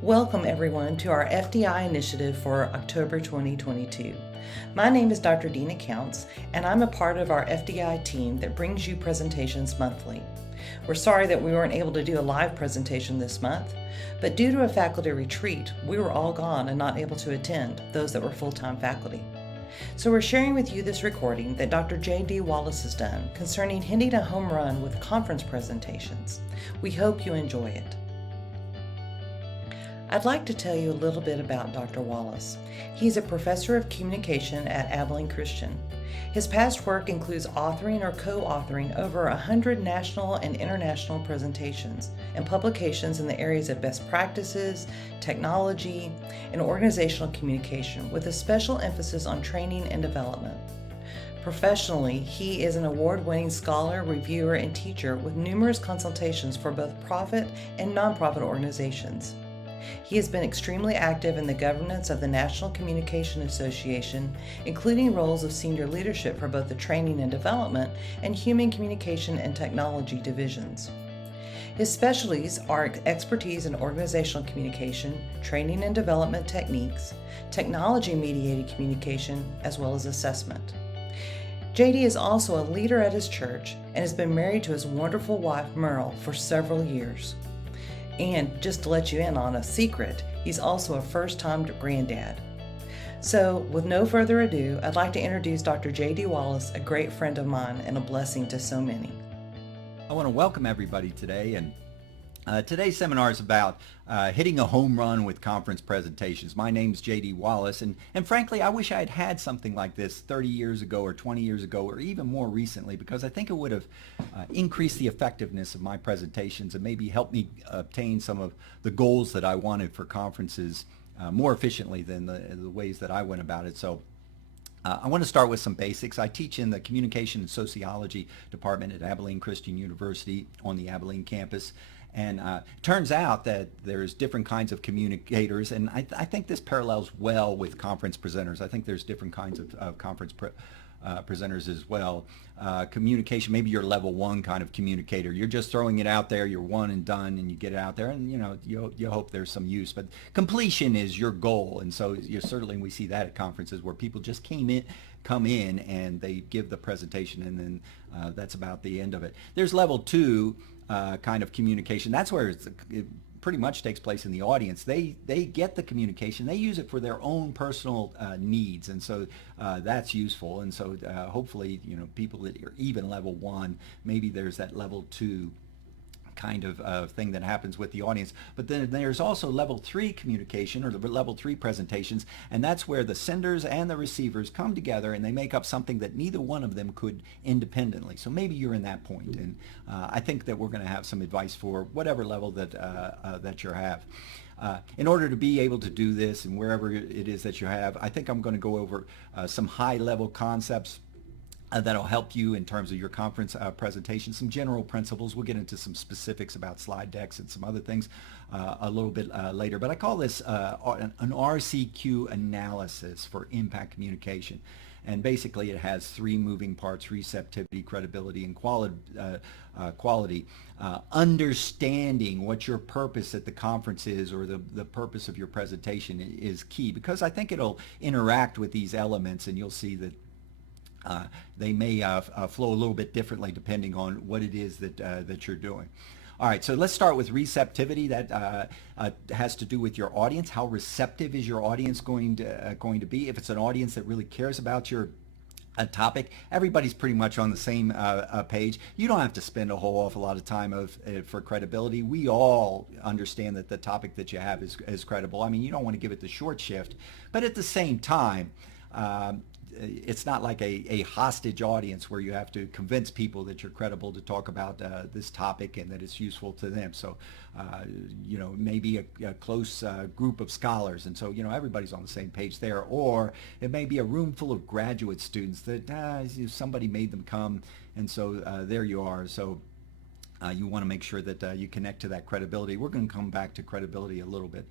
Welcome everyone to our FDI initiative for October 2022. My name is Dr. Dina Counts, and I'm a part of our FDI team that brings you presentations monthly. We're sorry that we weren't able to do a live presentation this month, but due to a faculty retreat, we were all gone and not able to attend, those that were full-time faculty. So we're sharing with you this recording that Dr. J.D. Wallace has done concerning hitting a home run with conference presentations. We hope you enjoy it. I'd like to tell you a little bit about Dr. Wallace. He's a professor of communication at Abilene Christian. His past work includes authoring or co-authoring over 100 national and international presentations and publications in the areas of best practices, technology, and organizational communication, with a special emphasis on training and development. Professionally, he is an award-winning scholar, reviewer, and teacher with numerous consultations for both profit and nonprofit organizations. He has been extremely active in the governance of the National Communication Association, including roles of senior leadership for both the training and development and human communication and technology divisions. His specialties are expertise in organizational communication, training and development techniques, technology-mediated communication, as well as assessment. JD is also a leader at his church and has been married to his wonderful wife, Merle, for several years. And just to let you in on a secret, he's also a first-time granddad. So, with no further ado, I'd like to introduce Dr. J.D. Wallace, a great friend of mine and a blessing to so many. I want to welcome everybody today, and today's seminar is about hitting a home run with conference presentations. My name's J.D. Wallace, and frankly, I wish I had had something like this 30 years ago or 20 years ago or even more recently, because I think it would have increased the effectiveness of my presentations and maybe helped me obtain some of the goals that I wanted for conferences more efficiently than the ways that I went about it. So I want to start with some basics. I teach in the Communication and Sociology Department at Abilene Christian University on the Abilene campus. And turns out that there's different kinds of communicators, and I think this parallels well with conference presenters. I think there's different kinds of conference presenters as well. Communication, maybe you're level one kind of communicator. You're just throwing it out there, you're one and done, and you get it out there, and you hope there's some use. But completion is your goal, and so certainly we see that at conferences where people just come in and they give the presentation, and then that's about the end of it. There's level two kind of communication. That's where it pretty much takes place in the audience. They get the communication, they use it for their own personal needs, and so that's useful. And so hopefully, people that are even level one, maybe there's that level two kind of thing that happens with the audience. But then there's also level three communication, or the level three presentations, and that's where the senders and the receivers come together and they make up something that neither one of them could independently. So maybe you're in that point, and I think that we're going to have some advice for whatever level that you have. In order to be able to do this, and wherever it is that you have, I think I'm going to go over some high-level concepts that'll help you in terms of your conference presentation, some general principles. We'll get into some specifics about slide decks and some other things a little bit later. But I call this an RCQ analysis for impact communication. And basically it has three moving parts: receptivity, credibility, and quality. Understanding what your purpose at the conference is, or the purpose of your presentation, is key, because I think it'll interact with these elements, and you'll see that they may flow a little bit differently depending on what it is that you're doing. All right, so let's start with receptivity. That has to do with your audience. How receptive is your audience going to be? If it's an audience that really cares about your topic, everybody's pretty much on the same page. You don't have to spend a whole awful lot of time for credibility. We all understand that the topic that you have is credible. I mean, you don't want to give it the short shift, but at the same time, it's not like a hostage audience where you have to convince people that you're credible to talk about this topic and that it's useful to them. So, maybe a close group of scholars, and so, everybody's on the same page there. Or it may be a room full of graduate students that somebody made them come, and so there you are. So You want to make sure that you connect to that credibility. We're going to come back to credibility a little bit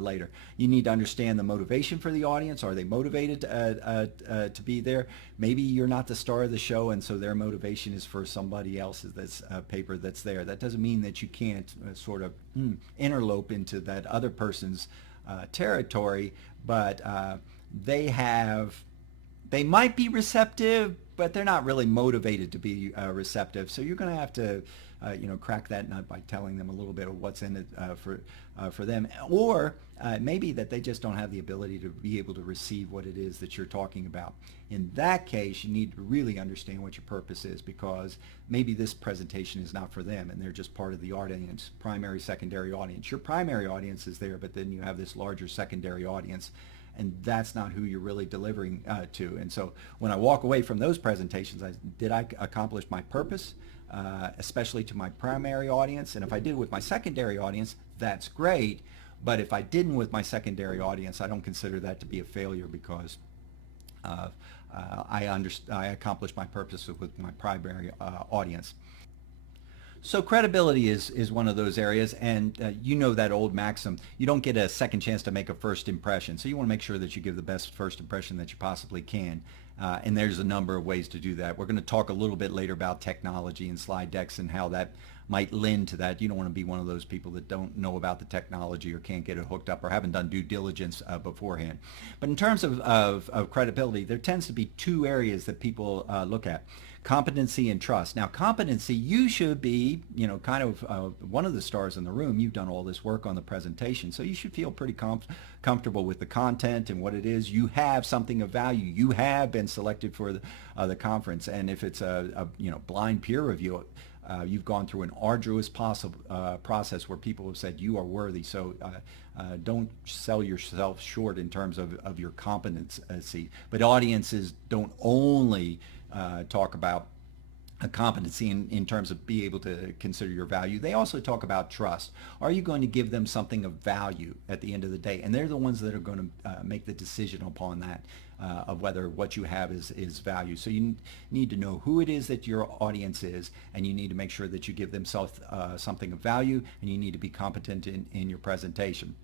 later. You need to understand the motivation for the audience. Are they motivated to be there? Maybe you're not the star of the show, and so their motivation is for somebody else's paper that's there. That doesn't mean that you can't sort of interlope into that other person's territory, but they might be receptive, but they're not really motivated to be receptive. So you're going to have to, crack that nut by telling them a little bit of what's in it for them, or maybe that they just don't have the ability to be able to receive what it is that you're talking about. In that case, you need to really understand what your purpose is, because maybe this presentation is not for them and they're just part of the audience, primary, secondary audience. Your primary audience is there, but then you have this larger secondary audience, and that's not who you're really delivering to. And so when I walk away from those presentations, did I accomplish my purpose, especially to my primary audience? And if I did with my secondary audience, that's great. But if I didn't with my secondary audience, I don't consider that to be a failure, because I accomplished my purpose with my primary audience. So credibility is one of those areas, and you know that old maxim, you don't get a second chance to make a first impression. So you want to make sure that you give the best first impression that you possibly can. And there's a number of ways to do that. We're going to talk a little bit later about technology and slide decks and how that might lend to that. You don't want to be one of those people that don't know about the technology or can't get it hooked up or haven't done due diligence beforehand. But in terms of credibility, there tends to be two areas that people look at: competency and trust. Now, competency, you should be, kind of one of the stars in the room. You've done all this work on the presentation, so you should feel pretty comfortable with the content and what it is. You have something of value. You have been selected for the conference, and if it's a blind peer review, you've gone through an arduous process where people have said you are worthy. So don't sell yourself short in terms of your competency. But audiences don't only talk about a competency in terms of being able to consider your value. They also talk about trust. Are you going to give them something of value at the end of the day? And they're the ones that are going to make the decision upon that, of whether what you have is value. So you need to know who it is that your audience is, and you need to make sure that you give them something of value, and you need to be competent in your presentation.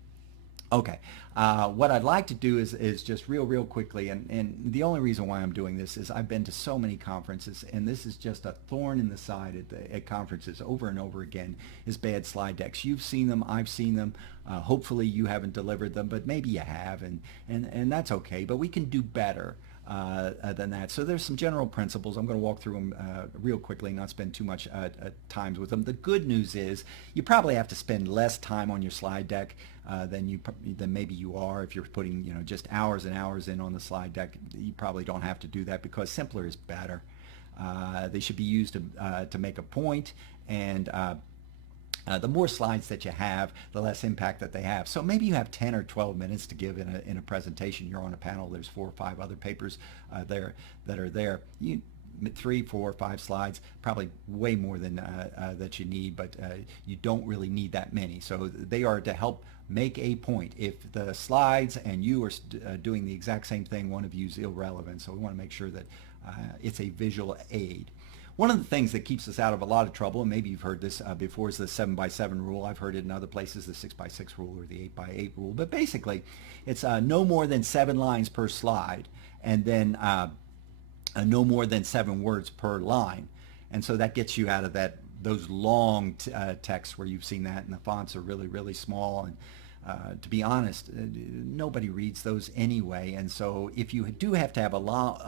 Okay, what I'd like to do is just real quickly, and the only reason why I'm doing this is I've been to so many conferences, and this is just a thorn in the side at conferences over and over again, is bad slide decks. You've seen them, I've seen them. Hopefully you haven't delivered them, but maybe you have, and that's okay, but we can do better than that. So there's some general principles. I'm going to walk through them real quickly, not spend too much time with them. The good news is you probably have to spend less time on your slide deck than maybe you are. If you're putting just hours and hours in on the slide deck, you probably don't have to do that, because simpler is better. They should be used to make a point, and the more slides that you have, the less impact that they have. So maybe you have 10 or 12 minutes to give in a presentation. You're on a panel. There's 4 or 5 other papers there that are there. 3, 4, 5 slides, probably way more than that you need, but you don't really need that many. So they are to help make a point. If the slides and you are doing the exact same thing, one of you is irrelevant. So we want to make sure that it's a visual aid. One of the things that keeps us out of a lot of trouble, and maybe you've heard this before, is the 7x7 rule. I've heard it in other places, the 6x6 rule or the 8x8 rule. But basically, it's no more than 7 lines per slide, and then no more than 7 words per line. And so that gets you out of those long texts where you've seen that, and the fonts are really small. And to be honest, nobody reads those anyway. And so if you do have to have a lot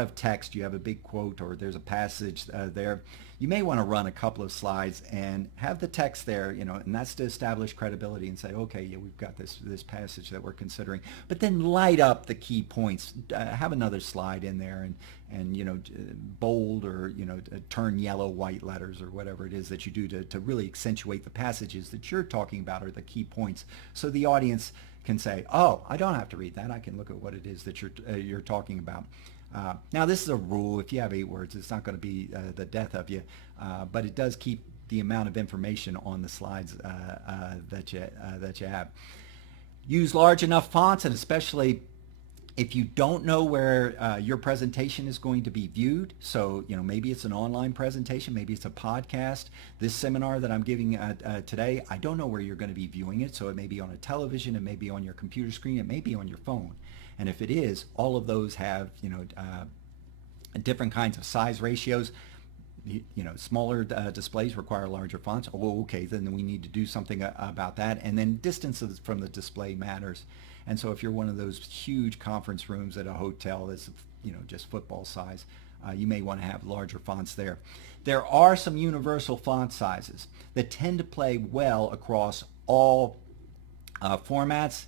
of text, you have a big quote or there's a passage there, you may want to run a couple of slides and have the text there, and that's to establish credibility and say, okay, yeah, we've got this passage that we're considering. But then light up the key points. Have another slide in there and bold or turn yellow white letters or whatever it is that you do to really accentuate the passages that you're talking about or the key points, so the audience can say, oh, I don't have to read that. I can look at what it is that you're talking about. Now, this is a rule. If you have 8 words, it's not going to be the death of you, but it does keep the amount of information on the slides that you have. Use large enough fonts, and especially If you don't know where your presentation is going to be viewed, so maybe it's an online presentation, maybe it's a podcast. This seminar that I'm giving today, I don't know where you're going to be viewing it, so it may be on a television, it may be on your computer screen, it may be on your phone. And if it is, all of those have different kinds of size ratios. Smaller displays require larger fonts. Oh, okay, then we need to do something about that. And then distances from the display matters. And so if you're one of those huge conference rooms at a hotel that's just football size, you may want to have larger fonts there. There are some universal font sizes that tend to play well across all formats.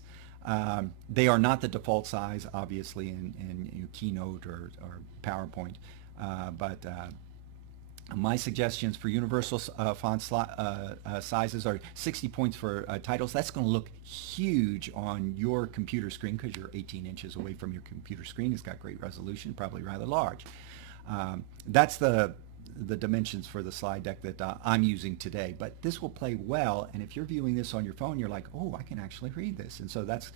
They are not the default size, obviously, in Keynote or PowerPoint, but my suggestions for universal font sizes are 60 points for titles. That's going to look huge on your computer screen because you're 18 inches away from your computer screen. It's got great resolution, probably rather large. That's the dimensions for the slide deck that I'm using today. But this will play well, and if you're viewing this on your phone, you're like, oh, I can actually read this. And so that's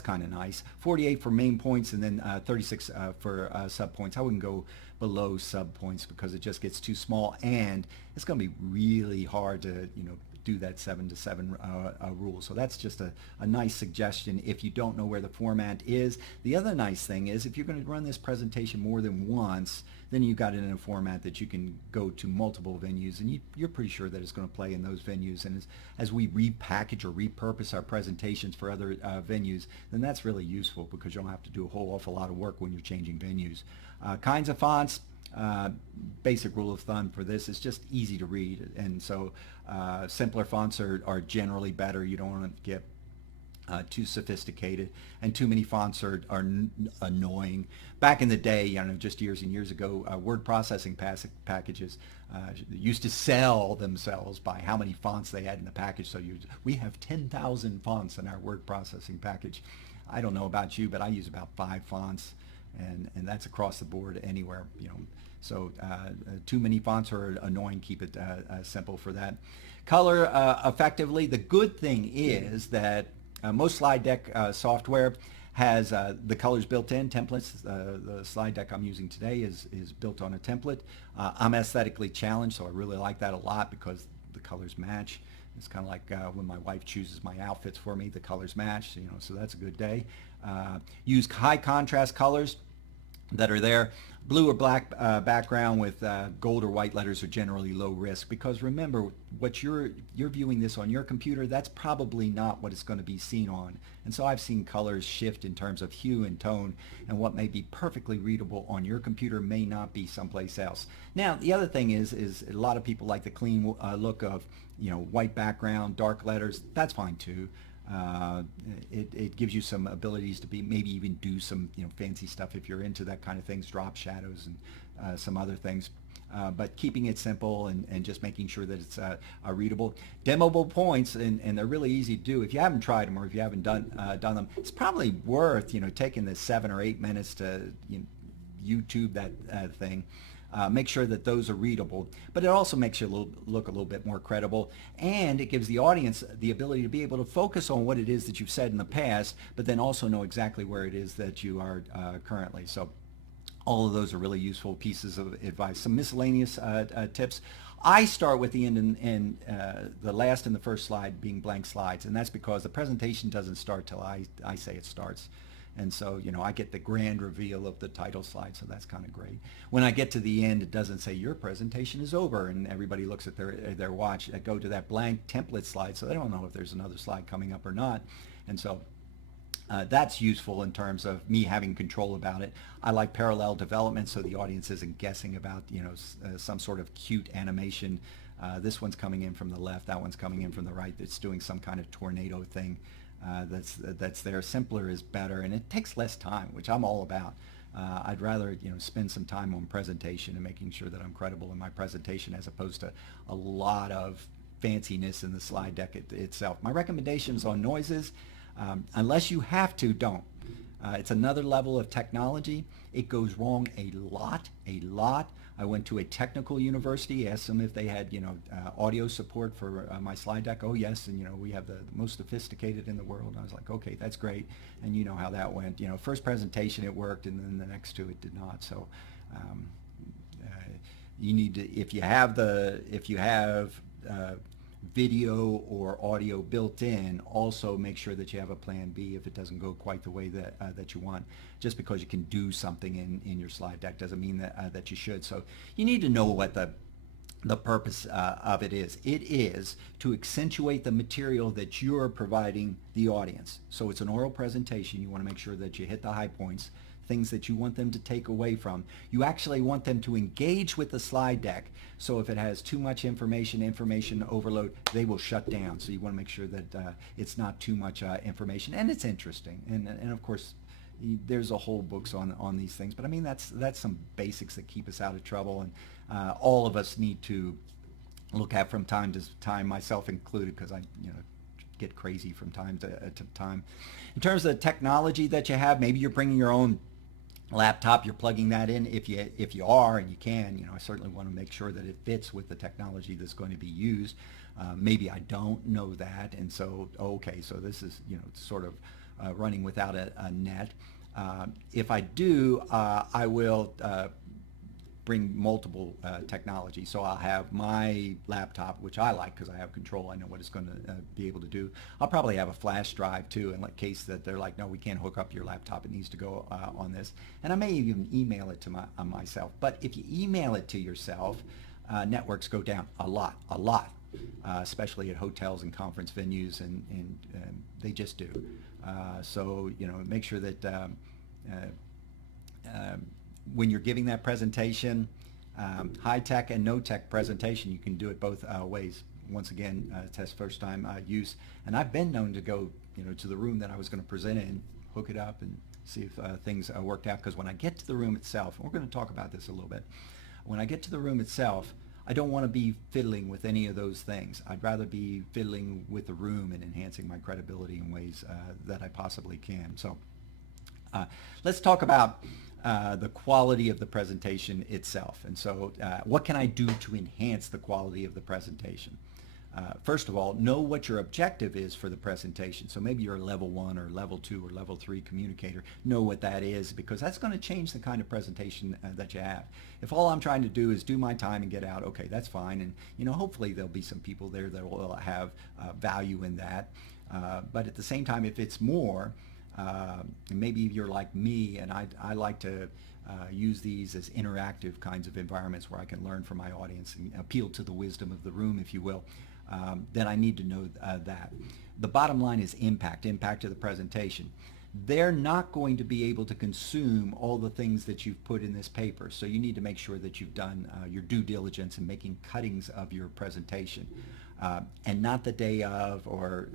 kind of nice. 48 for main points, and then 36 for sub points. I wouldn't go below sub points because it just gets too small, and it's going to be really hard to do that 7 to 7 rule. So that's just a nice suggestion if you don't know where the format is. The other nice thing is if you're going to run this presentation more than once, then you've got it in a format that you can go to multiple venues, and you're pretty sure that it's going to play in those venues. And as we repackage or repurpose our presentations for other venues, then that's really useful because you don't have to do a whole awful lot of work when you're changing venues. Kinds of fonts, basic rule of thumb for this is just easy to read, and so simpler fonts are generally better. You don't want to get too sophisticated, and too many fonts are annoying. Back in the day, just years and years ago, word processing packages used to sell themselves by how many fonts they had in the package. So we have 10,000 fonts in our word processing package. I don't know about you, but I use about 5 fonts, and that's across the board anywhere. So too many fonts are annoying. Keep it simple for that. Color effectively. The good thing is that most slide deck software has the colors built in, templates. The slide deck I'm using today is built on a template. I'm aesthetically challenged, so I really like that a lot because the colors match. It's kind of like when my wife chooses my outfits for me, the colors match, so that's a good day. Use high contrast colors that are there. Blue or black background with gold or white letters are generally low risk, because remember, what you're viewing this on your computer, that's probably not what it's going to be seen on. And so I've seen colors shift in terms of hue and tone, and what may be perfectly readable on your computer may not be someplace else. Now, the other thing is a lot of people like the clean look of white background, dark letters. That's fine too. It gives you some abilities to maybe even do some fancy stuff if you're into that kind of things, drop shadows and some other things. But keeping it simple and just making sure that it's readable. Demoable points, and they're really easy to do. If you haven't tried them or if you haven't done them, it's probably worth taking the 7 or 8 minutes to YouTube that thing. Make sure that those are readable, but it also makes you look a little bit more credible, and it gives the audience the ability to be able to focus on what it is that you've said in the past, but then also know exactly where it is that you are currently. So all of those are really useful pieces of advice. Some miscellaneous tips. I start with the end and the last and the first slide being blank slides, and that's because the presentation doesn't start till I say it starts. And so, I get the grand reveal of the title slide, so that's kind of great. When I get to the end, it doesn't say your presentation is over, and everybody looks at their watch. I go to that blank template slide, so they don't know if there's another slide coming up or not. And so that's useful in terms of me having control about it. I like parallel development, so the audience isn't guessing about some sort of cute animation. This one's coming in from the left, that one's coming in from the right. It's doing some kind of tornado thing. That's there. Simpler is better, and it takes less time, which I'm all about. I'd rather spend some time on presentation and making sure that I'm credible in my presentation, as opposed to a lot of fanciness in the slide deck itself. My recommendations on noises, unless you have to, don't. It's another level of technology. It goes wrong a lot. I went to a technical university, asked them if they had, audio support for my slide deck. Oh yes, and we have the most sophisticated in the world. I was like, okay, that's great. And you know how that went. First presentation it worked, and then the next two it did not. So you need to, if you have video or audio built in, also make sure that you have a plan B if it doesn't go quite the way that you want. Just because you can do something in your slide deck doesn't mean that you should. So you need to know what the purpose of it is. It is to accentuate the material that you're providing the audience. So it's an oral presentation. You want to make sure that you hit the high points, things that you want them to take away from. You actually want them to engage with the slide deck. So if it has too much information overload, they will shut down. So you want to make sure that it's not too much information and it's interesting. And of course, there's a whole books on these things. But I mean, that's some basics that keep us out of trouble. And all of us need to look at from time to time, myself included, because I get crazy from time to time. In terms of the technology that you have, maybe you're bringing your own laptop, you're plugging that in. If you are, and you can, I certainly want to make sure that it fits with the technology that's going to be used. Maybe I don't know that, and so okay, so this is sort of running without a net. If I do, I will bring multiple technology. So I'll have my laptop, which I like because I have control. I know what it's going to be able to do. I'll probably have a flash drive too, in case that they're like, no, we can't hook up your laptop. It needs to go on this. And I may even email it to myself. But if you email it to yourself, networks go down a lot, especially at hotels and conference venues, and they just do. So make sure that when you're giving that presentation, high-tech and no-tech presentation, you can do it both ways. Once again, test first time use. And I've been known to go to the room that I was going to present in, hook it up, and see if things worked out. Because when I get to the room itself, and we're going to talk about this a little bit, when I get to the room itself, I don't want to be fiddling with any of those things. I'd rather be fiddling with the room and enhancing my credibility in ways that I possibly can. So let's talk about the quality of the presentation itself. And so what can I do to enhance the quality of the presentation? First of all, know what your objective is for the presentation. So maybe you're a level 1 or level 2 or level 3 communicator. Know what that is, because that's going to change the kind of presentation that you have. If all I'm trying to do is do my time and get out, okay, that's fine. And hopefully there'll be some people there that will have value in that. But at the same time, if it's more, maybe you're like me, and I like to use these as interactive kinds of environments where I can learn from my audience and appeal to the wisdom of the room, if you will. Then I need to know that. The bottom line is impact of the presentation. They're not going to be able to consume all the things that you've put in this paper, so you need to make sure that you've done your due diligence in making cuttings of your presentation. And not the day of, or,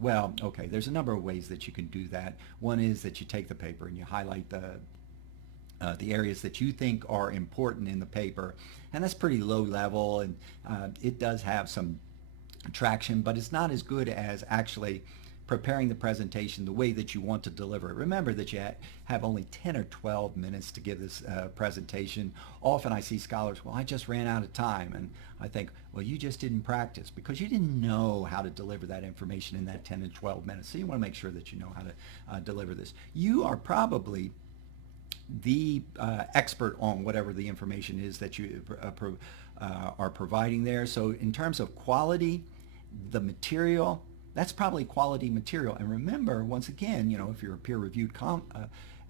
well, okay, there's a number of ways that you can do that. One is that you take the paper and you highlight the areas that you think are important in the paper, and that's pretty low level, and it does have some traction, but it's not as good as actually preparing the presentation the way that you want to deliver it. Remember that you have only 10 or 12 minutes to give this presentation. Often I see scholars, well, I just ran out of time. And I think, well, you just didn't practice because you didn't know how to deliver that information in that 10 and 12 minutes. So you want to make sure that you know how to deliver this. You are probably the expert on whatever the information is that you are providing there. So in terms of quality, the material, that's probably quality material. And remember, once again, if you're a peer-reviewed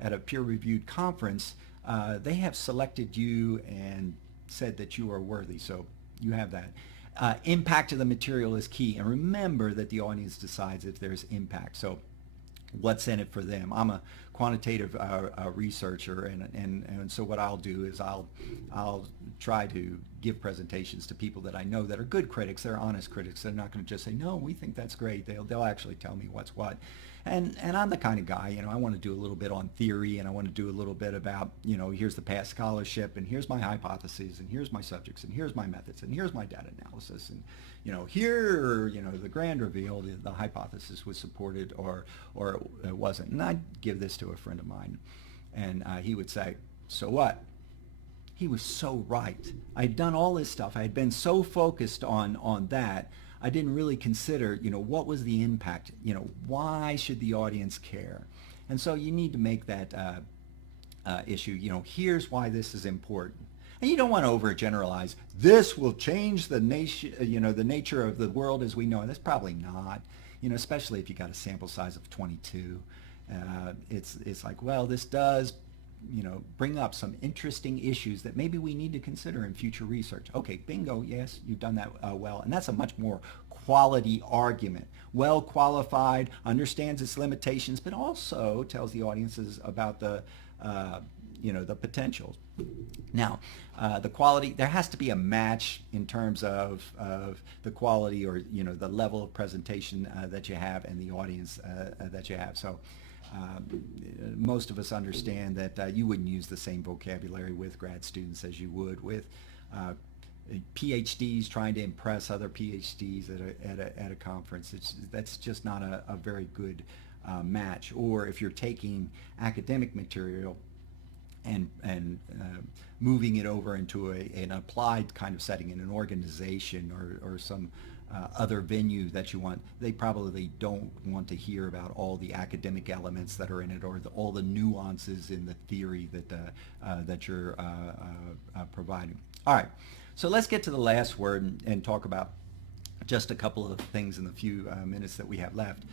at a peer-reviewed conference, they have selected you and said that you are worthy. So you have that. Impact of the material is key. And remember that the audience decides if there's impact. So what's in it for them? I'm a quantitative researcher, and so what I'll do is I'll try to give presentations to people that I know that are good critics. They're honest critics. They're not going to just say, no, we think that's great. They'll actually tell me what's what. And I'm the kind of guy, I want to do a little bit on theory, and I want to do a little bit about, here's the past scholarship, and here's my hypotheses, and here's my subjects, and here's my methods, and here's my data analysis, and here, the grand reveal, the hypothesis was supported or it wasn't. And I'd give this to a friend of mine, and he would say, so what? he was so right. I had done all this stuff. I had been so focused on that. I didn't really consider, what was the impact? Why should the audience care? And so you need to make that issue, here's why this is important. And you don't want to overgeneralize. This will change the nation, the nature of the world as we know it. That's probably not, especially if you got a sample size of 22. It's like, well, this does, bring up some interesting issues that maybe we need to consider in future research. Okay, bingo, yes, you've done that well. And that's a much more quality argument. Well qualified, understands its limitations, but also tells the audiences about the potentials. Now, the quality, there has to be a match in terms of the quality or, the level of presentation that you have and the audience that you have. So most of us understand that you wouldn't use the same vocabulary with grad students as you would with PhDs trying to impress other PhDs at a conference. That's just not a very good match. Or if you're taking academic material and moving it over into an applied kind of setting in an organization or some other venue that you want, they probably don't want to hear about all the academic elements that are in it or all the nuances in the theory that you're providing. All right, so let's get to the last word and talk about just a couple of things in the few minutes that we have left.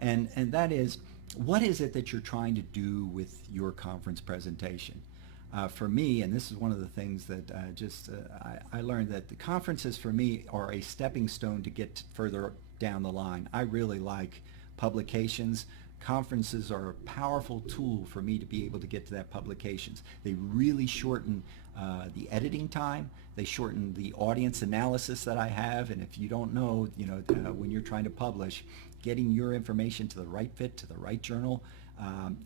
And that is, what is it that you're trying to do with your conference presentation? For me, and this is one of the things that I learned, that the conferences for me are a stepping stone to get further down the line. I really like publications. Conferences are a powerful tool for me to be able to get to that publications. They really shorten the editing time. They shorten the audience analysis that I have. And if you don't know, when you're trying to publish, getting your information to the right fit, to the right journal,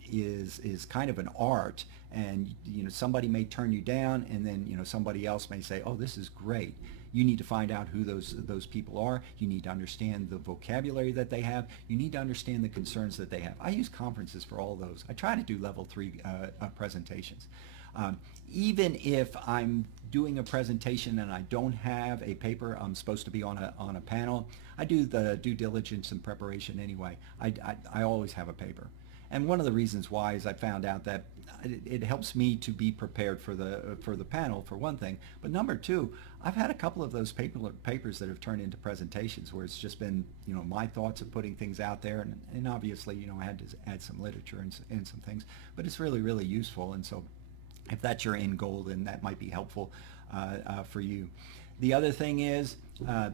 is kind of an art. And somebody may turn you down, and then somebody else may say, oh, this is great. You need to find out who those people are. You need to understand the vocabulary that they have. You need to understand the concerns that they have. I use conferences for all those. I try to do level 3 presentations. Even if I'm doing a presentation and I don't have a paper, I'm supposed to be on a panel, I do the due diligence and preparation anyway. I always have a paper. And one of the reasons why is I found out that it helps me to be prepared for the panel, for one thing. But number two, I've had a couple of those papers that have turned into presentations where it's just been, my thoughts of putting things out there. And obviously, I had to add some literature and some things. But it's really, really useful. And so if that's your end goal, then that might be helpful for you. The other thing is,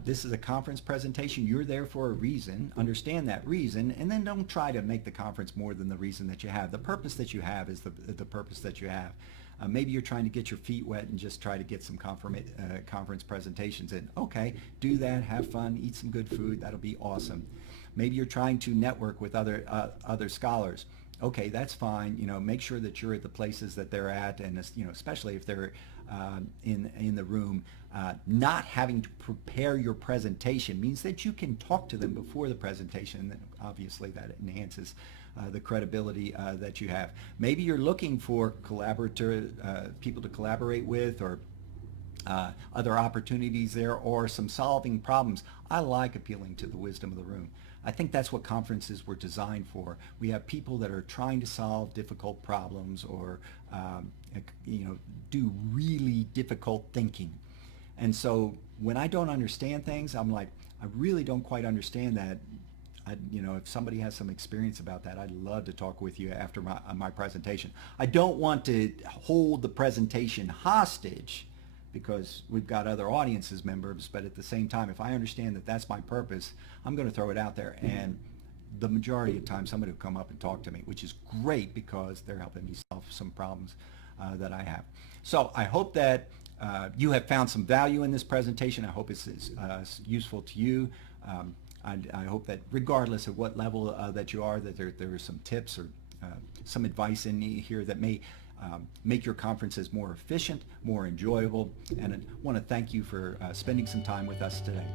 this is a conference presentation. You're there for a reason. Understand that reason, and then don't try to make the conference more than the reason that you have. The purpose that you have is the purpose that you have. Maybe you're trying to get your feet wet and just try to get some conference presentations in. Okay, do that. Have fun. Eat some good food. That'll be awesome. Maybe you're trying to network with other scholars. Okay, that's fine. Make sure that you're at the places that they're at, and especially if they're in the room. Not having to prepare your presentation means that you can talk to them before the presentation, and obviously that enhances the credibility that you have. Maybe you're looking for people to collaborate with, or other opportunities there, or some solving problems. I like appealing to the wisdom of the room. I think that's what conferences were designed for. We have people that are trying to solve difficult problems, or do really difficult thinking. And so when I don't understand things, I'm like, I really don't quite understand that. If somebody has some experience about that, I'd love to talk with you after my presentation. I don't want to hold the presentation hostage because we've got other audiences members, but at the same time, if I understand that that's my purpose, I'm going to throw it out there. And the majority of the time, somebody will come up and talk to me, which is great because they're helping me solve some problems that I have. So I hope that you have found some value in this presentation. I hope it's useful to you. I hope that regardless of what level that you are, that there are some tips or some advice in here that may make your conferences more efficient, more enjoyable. And I want to thank you for spending some time with us today.